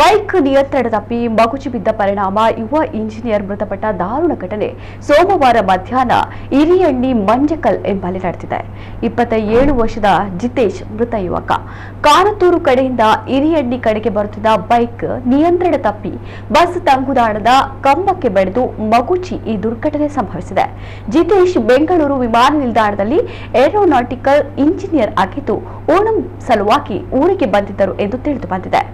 Bike ನಿಯಂತ್ರಣ ತಪ್ಪಿ ಮಗುಚಿ ಬಿದ್ದ ಪರಿಣಾಮ ಯುವ ಇಂಜಿನಿಯರ್ ಮೃತಪಟ್ಟ ದಾರುಣ ಘಟನೆ ಸೋಮವಾರ ಮಧ್ಯಾಹ್ನ ಹಿರಿಯಣ್ಣಿ ಮಂಜಕಲ್ ಎಂಬಲ್ಲಿ ನಡೆದಿದೆ. 27 ವರ್ಷದ ಜಿತೇಶ್ ಮೃತ ಯುವಕ. ಕಾನತೂರು ಕಡೆಯಿಂದ ಹಿರಿಯಣ್ಣಿ ಕಡೆಗೆ ಬರುತ್ತಿದ್ದ ಬೈಕ್ ನಿಯಂತ್ರಣ ತಪ್ಪಿ ಬಸ್ ತಂಗುದಾಣದ ಕಂಬಕ್ಕೆ ಬಡಿದು ಮಗುಚಿ ಈ ದುರ್ಘಟನೆ ಸಂಭವಿಸಿದೆ. ಜಿತೇಶ್ ಬೆಂಗಳೂರು ವಿಮಾನ ನಿಲ್ದಾಣದಲ್ಲಿ ಏರೋನಾಟಿಕಲ್ ಇಂಜಿನಿಯರ್ ಆಗಿದ್ದು ಓಣಂ ಸಲುವಾಗಿ ಊರಿಗೆ ಬಂದಿದ್ದರು ಎಂದು ತಿಳಿದು ಬಂದಿದೆ.